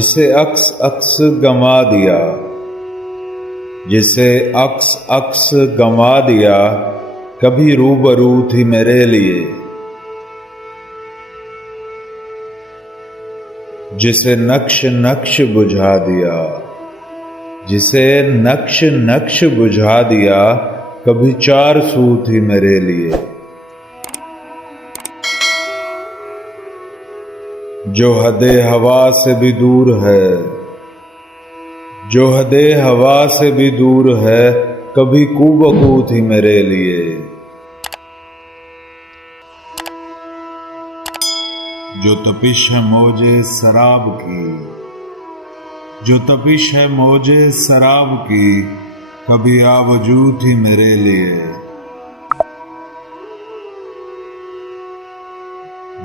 जिसे अक्स अक्स गंवा दिया, जिसे अक्स अक्स गंवा दिया, कभी रूबरू थी मेरे लिए। जिसे नक्श नक्श बुझा दिया, जिसे नक्श नक्श बुझा दिया, कभी चार सू थी मेरे लिए। जो हदे हवा से भी दूर है, जो हदे हवा से भी दूर है, कभी कूबकू थी मेरे लिए। जो तपिश है मौजे शराब की, जो तपिश है मौजे शराब की, कभी आबजू थी मेरे लिए।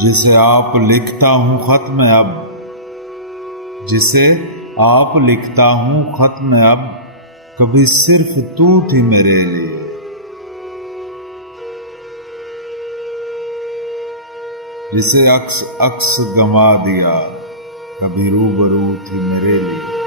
जिसे आप लिखता हूँ खत में अब, जिसे आप लिखता हूँ खत में अब, कभी सिर्फ तू थी मेरे लिए। जिसे अक्स अक्स गंवा दिया, कभी रूबरू थी मेरे लिए।